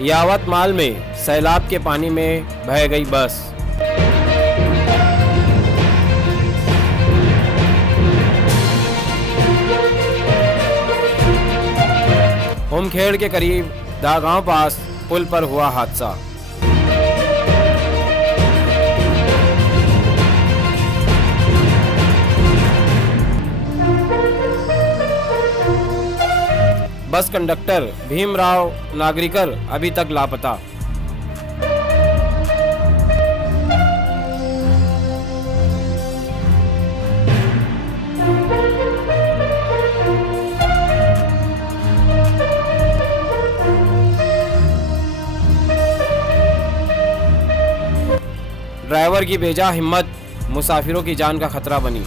यावतमाल में सैलाब के पानी में बह गई बस। उमखेड़ के करीब दागांव पास पुल पर हुआ हादसा। बस कंडक्टर भीमराव नागरिकर अभी तक लापता। ड्राइवर की बेजा हिम्मत मुसाफिरों की जान का खतरा बनी।